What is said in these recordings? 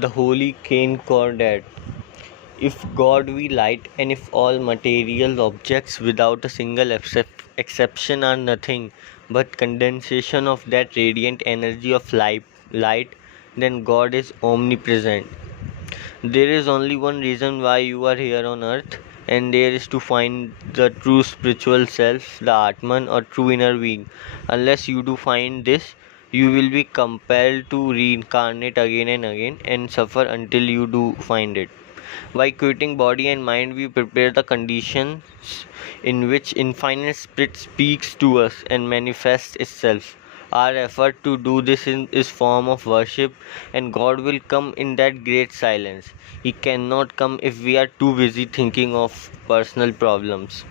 the holy Cain Cordat. If God be light, and if all material objects without a single exception are nothing but condensation of that radiant energy of light, then God is omnipresent. There is only one reason why you are here on earth, and there is to find the true spiritual self, the Atman or true inner being. Unless you do find this, you will be compelled to reincarnate again and again and suffer until you do find it. By quitting body and mind, we prepare the conditions in which infinite spirit speaks to us and manifests itself. Our effort to do this is form of worship, and God will come in that great silence. He cannot come if we are too busy thinking of personal problems.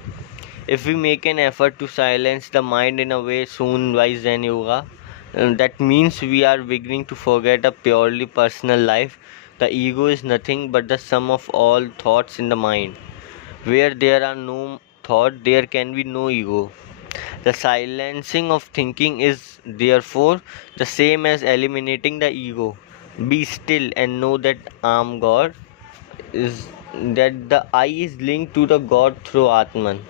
If we make an effort to silence the mind in a way shown by Zen Yoga, that means we are beginning to forget a purely personal life. The ego is nothing but the sum of all thoughts in the mind. Where there are no thought, there can be no ego. The silencing of thinking is therefore the same as eliminating the ego. Be still and know that I am God, is that the I is linked to the God through Atman.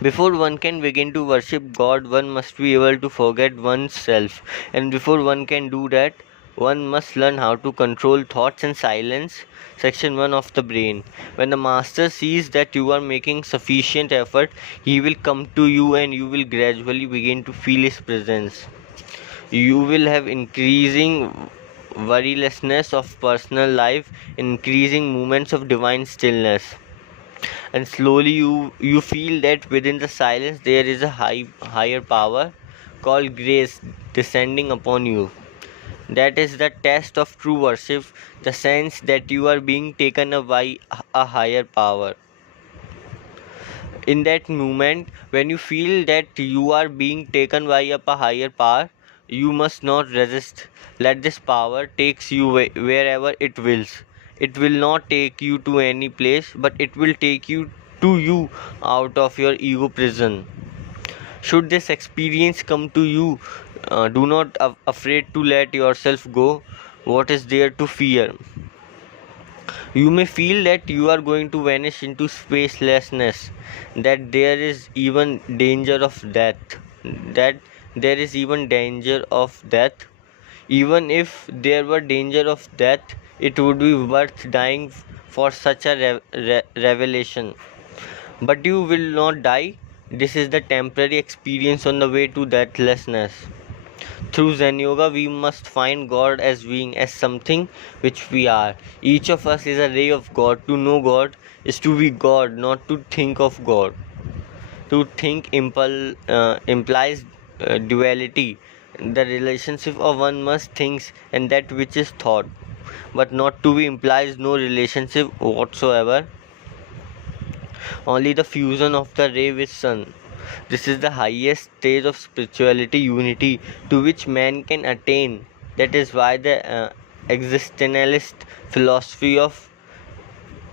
Before one can begin to worship God, one must be able to forget oneself, and before one can do that, one must learn how to control thoughts and silence. Section 1 of the brain. When the master sees that you are making sufficient effort, he will come to you and you will gradually begin to feel his presence. You will have increasing worrylessness of personal life, increasing moments of divine stillness, and slowly you feel that within the silence there is a higher power called grace descending upon you. That is the test of true worship, the sense that you are being taken up by a higher power. In that moment when you feel that you are being taken by up a higher power, you must not resist. Let this power takes you wherever it wills. It will not take you to any place, but it will take you to you out of your ego prison. Should this experience come to you, do not afraid to let yourself go. What is there to fear? You may feel that you are going to vanish into spacelessness, that there is even danger of death, that there is even danger of death. Even if there were danger of death, it would be worth dying for such a revelation. But you will not die. This is the temporary experience on the way to deathlessness. Through Zen Yoga, we must find God as being, as something which we are. Each of us is a ray of God. To know God is to be God, not to think of God. To think implies duality, the relationship of one must thinks and that which is thought. But not to be implies no relationship whatsoever, only the fusion of the ray with sun. This is the highest stage of spirituality unity to which man can attain. That is why the existentialist philosophy of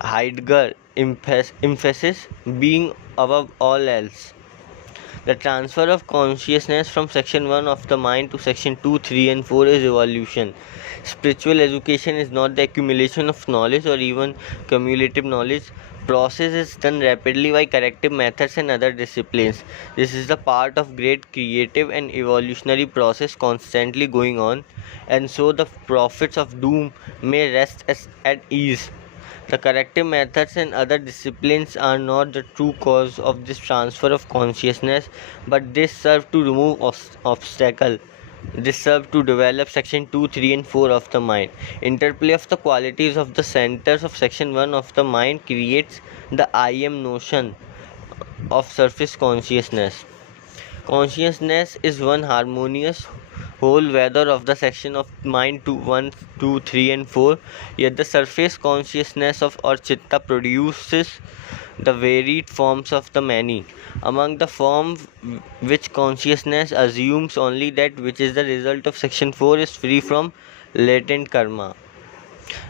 Heidegger emphasis being above all else. The transfer of consciousness from section 1 of the mind to section 2, 3 and 4 is evolution. Spiritual education is not the accumulation of knowledge or even cumulative knowledge. Process is done rapidly by corrective methods and other disciplines. This is the part of great creative and evolutionary process constantly going on, and so the prophets of doom may rest at ease. The corrective methods and other disciplines are not the true cause of this transfer of consciousness, but they serve to remove obstacle. They serve to develop section 2, 3 and 4 of the mind. Interplay of the qualities of the centers of section 1 of the mind creates the I am notion of surface consciousness. Consciousness is one harmonious whole whether of the section of mind to 1, 2, 3 and 4, yet the surface consciousness of or chitta produces the varied forms of the many. Among the forms which consciousness assumes, only that which is the result of section 4 is free from latent karma.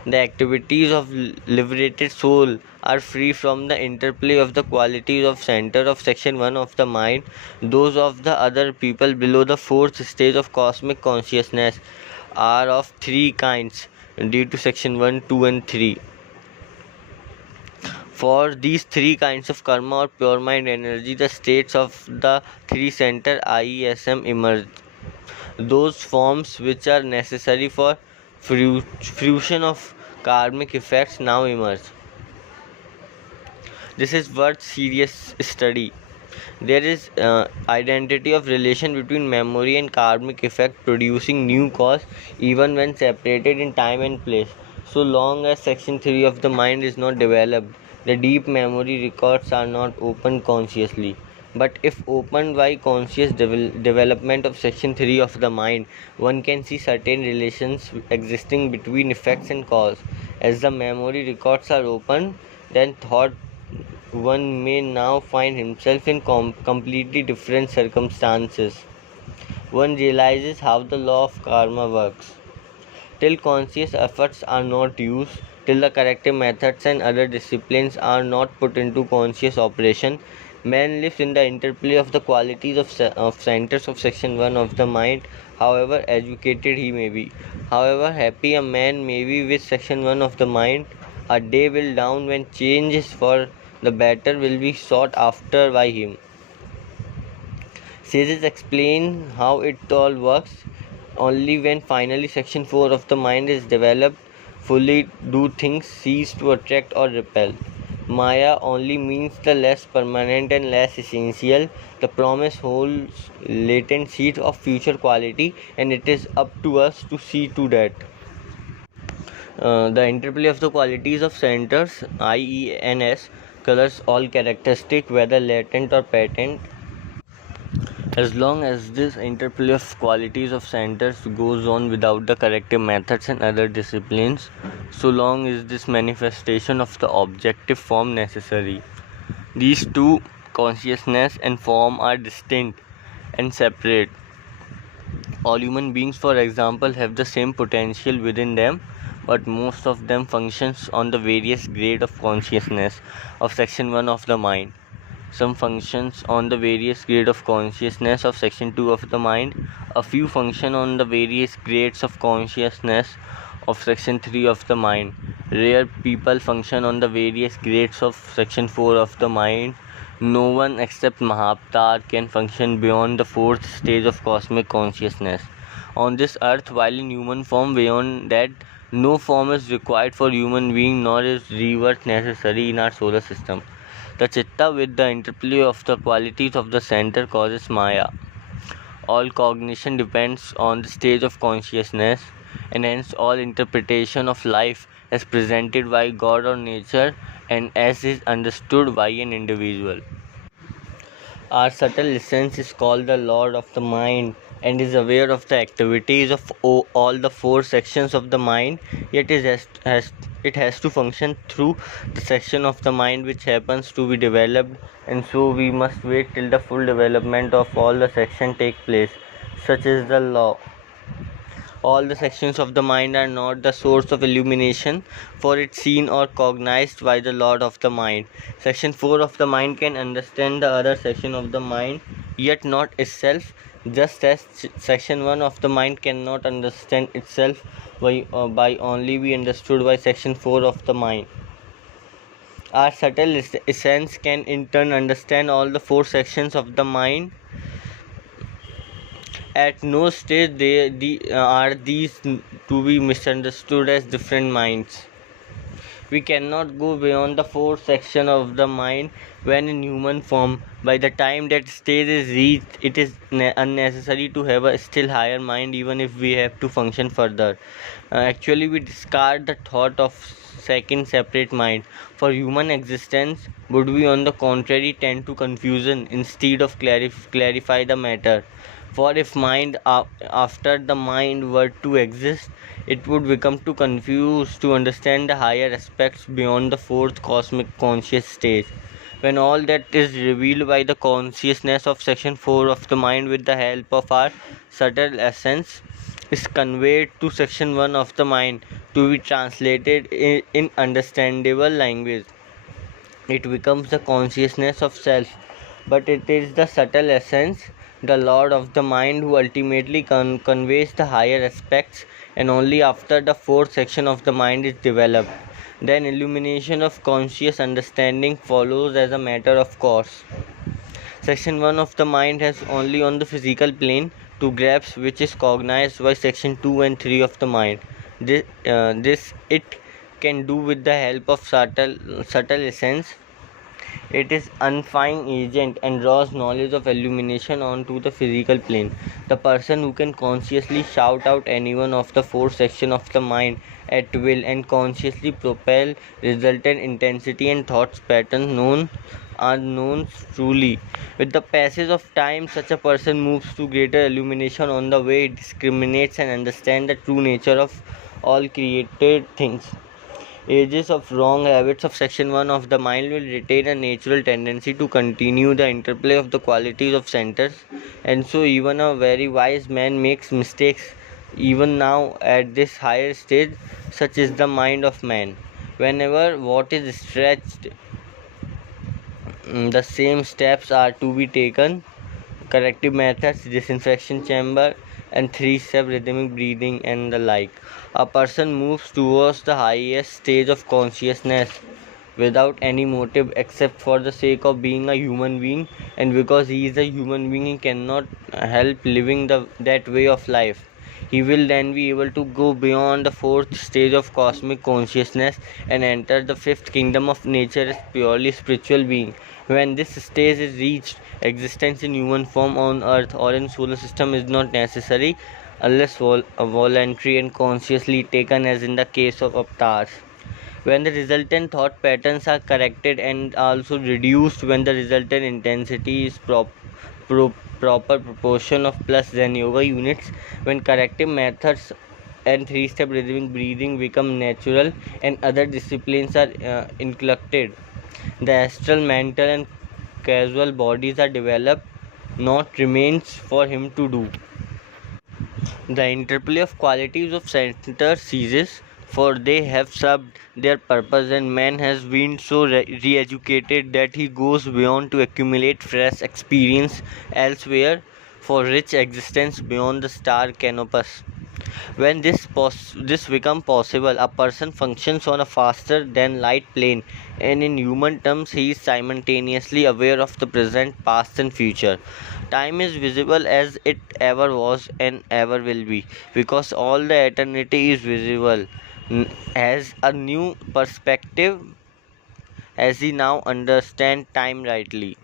The activities of liberated soul are free from the interplay of the qualities of center of section 1 of the mind. Those of the other people below the fourth stage of cosmic consciousness are of three kinds: due to section 1, 2 and 3. For these three kinds of karma or pure mind energy, the states of the three center IESM emerge. Those forms which are necessary for fruition of karmic effects now emerge. This is worth serious study. There is identity of relation between memory and karmic effect producing new cause even when separated in time and place. So long as section 3 of the mind is not developed, the deep memory records are not opened consciously. But if opened by conscious development of section 3 of the mind, one can see certain relations existing between effects and cause. As the memory records are opened, then thought one may now find himself in completely different circumstances. One realizes how the law of karma works. Till conscious efforts are not used, till the corrective methods and other disciplines are not put into conscious operation, man lives in the interplay of the qualities of centers of section 1 of the mind, however educated he may be. However happy a man may be with section 1 of the mind, a day will dawn when changes for the better will be sought after by him. Sages explain how it all works. Only when finally section 4 of the mind is developed fully do things cease to attract or repel. Maya only means the less permanent and less essential. The promise holds latent seeds of future quality, and it is up to us to see to that. The interplay of the qualities of centers IENS colors all characteristic whether latent or patent. As long as this interplay of qualities of centers goes on without the corrective methods and other disciplines, so long is this manifestation of the objective form necessary. These two, consciousness and form, are distinct and separate. All human beings, for example, have the same potential within them, but most of them functions on the various grade of consciousness of section 1 of the mind. Some functions on the various grade of consciousness of section 2 of the mind. A few function on the various grades of consciousness of section 3 of the mind. Rare people function on the various grades of section 4 of the mind. No one except Mahavatar can function beyond the fourth stage of cosmic consciousness. On this earth, while in human form, beyond that, no form is required for human being, nor is rebirth necessary in our solar system. The chitta, with the interplay of the qualities of the center, causes Maya. All cognition depends on the stage of consciousness, and hence all interpretation of life as presented by God or nature and as is understood by an individual. Our subtle essence is called the Lord of the mind and is aware of the activities of all the four sections of the mind, yet it has to function through the section of the mind which happens to be developed, and so we must wait till the full development of all the sections take place. Such is the law. All the sections of the mind are not the source of illumination, for it seen or cognized by the Lord of the mind. Section 4 of the mind can understand the other section of the mind, yet not itself, just as section 1 of the mind cannot understand itself by only be understood by section 4 of the mind. Our subtle essence can in turn understand all the four sections of the mind. At no stage are these to be misunderstood as different minds. We cannot go beyond the fourth section of the mind when in human form. By the time that stage is reached, it is unnecessary to have a still higher mind, even if we have to function further. Actually, we discard the thought of second separate mind. For human existence would we on the contrary tend to confusion instead of clarify the matter. For if mind after the mind were to exist, it would become too confused to understand the higher aspects beyond the fourth cosmic conscious stage. When all that is revealed by the consciousness of section 4 of the mind with the help of our subtle essence is conveyed to section 1 of the mind to be translated in understandable language, it becomes the consciousness of self. But it is the subtle essence the lord of the mind, who ultimately conveys the higher aspects, and only after the fourth section of the mind is developed, then illumination of conscious understanding follows as a matter of course. Section 1 of the mind has only on the physical plane to grasp, which is cognized by section 2 and 3 of the mind. This it can do with the help of subtle essence. It is unfine agent and draws knowledge of illumination onto the physical plane. The person who can consciously shout out any one of the four sections of the mind at will and consciously propel resultant intensity and thoughts pattern are known truly. With the passage of time, such a person moves to greater illumination on the way it discriminates and understands the true nature of all created things. Ages of wrong habits of section 1 of the mind will retain a natural tendency to continue the interplay of the qualities of centers, and so even a very wise man makes mistakes even now at this higher stage. Such is the mind of man. Whenever what is stretched, the same steps are to be taken: corrective methods, disinfection chamber, and three-step rhythmic breathing and the like. A person moves towards the highest stage of consciousness without any motive except for the sake of being a human being, and because he is a human being, he cannot help living that way of life. He will then be able to go beyond the fourth stage of cosmic consciousness and enter the fifth kingdom of nature as purely spiritual being. When this stage is reached, existence in human form on earth or in solar system is not necessary unless voluntary and consciously taken, as in the case of avatars. When the resultant thought patterns are corrected and also reduced, when the resultant intensity is proper proportion of plus Zen yoga units, when corrective methods and three-step rhythmic breathing become natural and other disciplines are inculcated, the astral, mental and causal bodies are developed. Naught remains for him to do. The interplay of qualities of center ceases, for they have served their purpose, and man has been so re-educated that he goes beyond to accumulate fresh experience elsewhere for rich existence beyond the star canopus. When this becomes possible, a person functions on a faster than light plane, and in human terms, he is simultaneously aware of the present, past, and future. Time is visible as it ever was and ever will be, because all the eternity is visible as a new perspective, as he now understands time rightly.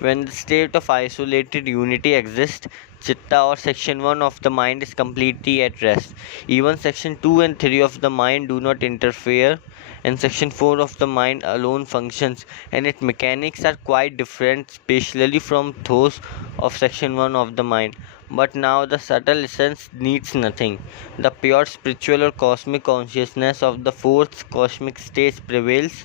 When the state of isolated unity exists, Chitta or section 1 of the mind is completely at rest. Even section 2 and 3 of the mind do not interfere, and section 4 of the mind alone functions, and its mechanics are quite different spatially from those of section 1 of the mind. But now the subtle essence needs nothing. The pure spiritual or cosmic consciousness of the fourth cosmic stage prevails.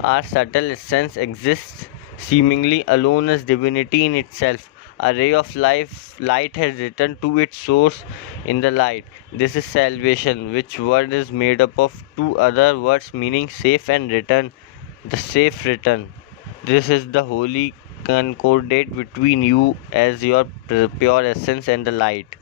Our subtle essence exists seemingly alone as divinity in itself. A ray of light has returned to its source in the light. This is salvation, which word is made up of two other words meaning safe and return. The safe return. This is the holy concordate between you as your pure essence and the light.